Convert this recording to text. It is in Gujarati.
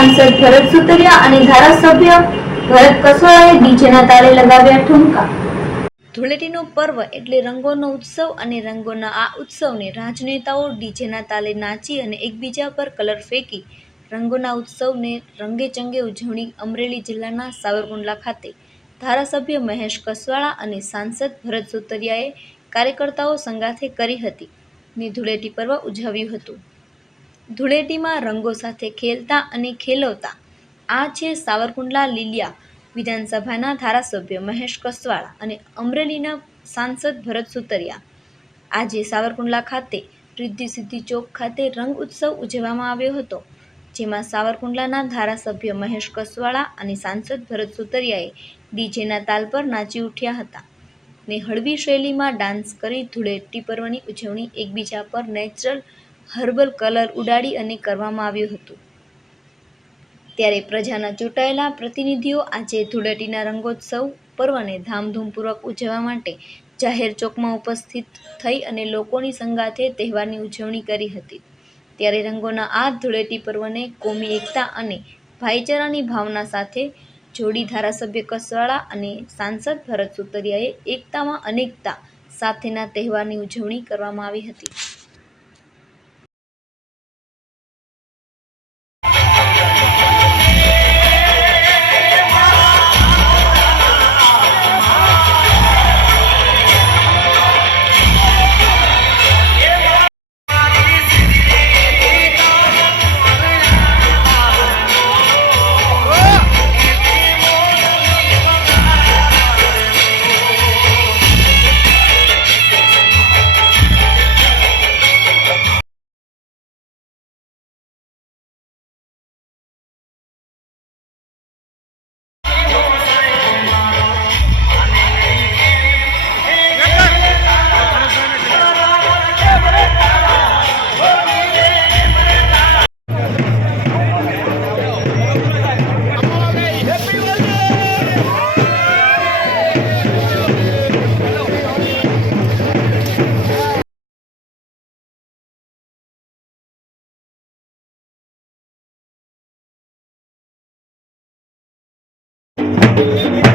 સાંસદ ભરત સુતરિયા અને ધારાસભ્ય ભરત કસવાળાએ ડીજેના તાલે લગાવ્યા ઠુમકા. ધૂળેટીનો પર્વ એટલે રંગોનો ઉત્સવ અને રંગોના આ ઉત્સવને રાજનેતાઓ ડીજેના તાલે નાચી અને એકબીજા પર કલર ફેંકી રંગોના ઉત્સવને રંગેચંગે ઉજવણી અમરેલી જિલ્લાના સાવરકુંડલા ખાતે ધારાસભ્ય મહેશ કસવાળા અને સાંસદ ભરત સુતરિયાએ કાર્યકર્તાઓ સંગાથે કરી હતી. ને ધૂળેટી પર્વ ઉજવ્યું હતું. ધૂળેટીમાં રંગો સાથે ખેલતા અને ખેલવતા આ છે સાવરકુંડલા લીલિયા વિધાનસભાના ધારાસભ્ય મહેશ કસવાળા અને અમરેલીના સાંસદ ભરત સુતરિયા. આજે સાવરકુંડલા ખાતે રિદ્ધિ સિદ્ધિ ચોક ખાતે રંગ ઉત્સવ ઉજવવામાં આવ્યો હતો, જેમાં સાવરકુંડલાના ધારાસભ્ય મહેશ કસવાળા અને સાંસદ ભરત સુતરિયાએ ડીજેના તાલ પર નાચી ઉઠ્યા હતા ને હળવી શૈલીમાં ડાન્સ કરી ધૂળેટી પર્વની ઉજવણી એકબીજા પર નેચરલ હર્બલ કલર ઉડાડી અને કરવામાં આવ્યું હતું. ત્યારે પ્રજાના ચૂંટાયેલા પ્રતિનિધિઓ આજે ધૂળેટીના રંગોત્સવ, પર્વને ધામધૂમપૂર્વક ઉજવવા માટે જાહેર ચોકમાં ઉપસ્થિત થઈ અને લોકોની સંગાથે તહેવારની ઉજવણી કરી હતી. ત્યારે રંગોના આ ધૂળેટી પર્વને કોમી એકતા અને ભાઈચારાની ભાવના સાથે જોડી ધારાસભ્ય કસવાળા અને સાંસદ ભરત સુતરિયાએ એકતામાં અનેકતા સાથેના તહેવારની ઉજવણી કરવામાં આવી હતી. Thank you.